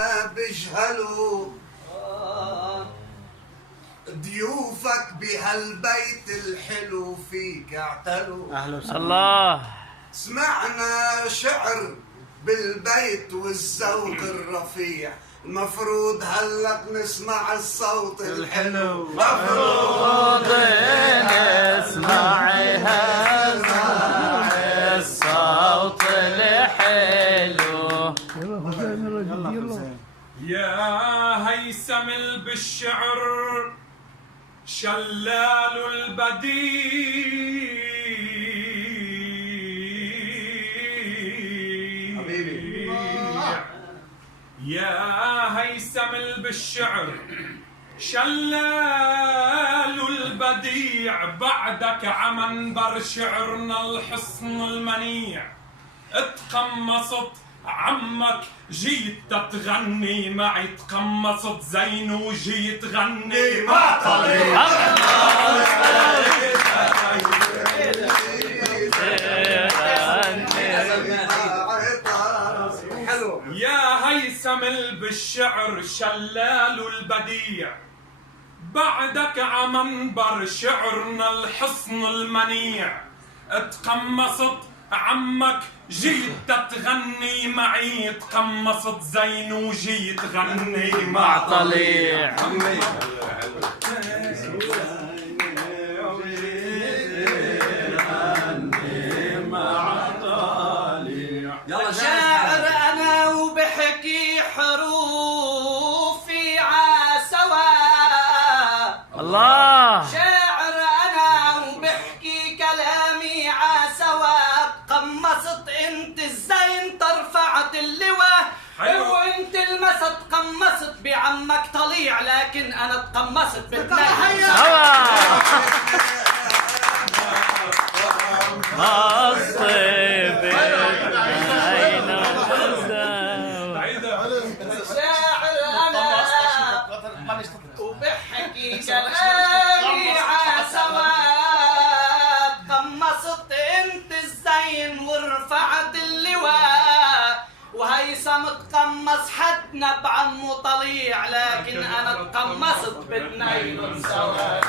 بيجهلوا ضيوفك بهالبيت الحلو فيك اعتلوا. اهلا وسهلا. الله. سمعنا شعر بالبيت والذوق الرفيع، المفروض هلق نسمع الصوت الحلو. مفروض نسمع الصوت الحلو. يا هيثم بالشعر شلال البديع. حبيبي يا هيثم بالشعر شلال البديع، بعدك عمنبر شعرنا الحصن المنيع. اتقمصت عمك جيت تغني معي، تقمصت زين وجيت تغني مع طريق. يا هيثم بالشعر شلال البديع، بعدك عمنبر شعرنا الحصن المنيع. اتقمصت عمك جيت تغني معي، تقمصت زين وجيت تغني مع طليع. شاعر انا وبحكي حروفي عسوا. الله. شاعر انا وبحكي كلامي عسوا. قمصت انت الزين ترفعت اللواء، وانت المست قمصت بعمك طليع، لكن انا تقمصت بالنيل. شاعر انا وبحكي كلامي عسوا. قمصت انت الزين ورفعت اللواء، وهيثم تقمص حدنا بعمه طليع، لكن انا تقمصت بالنيل سوا.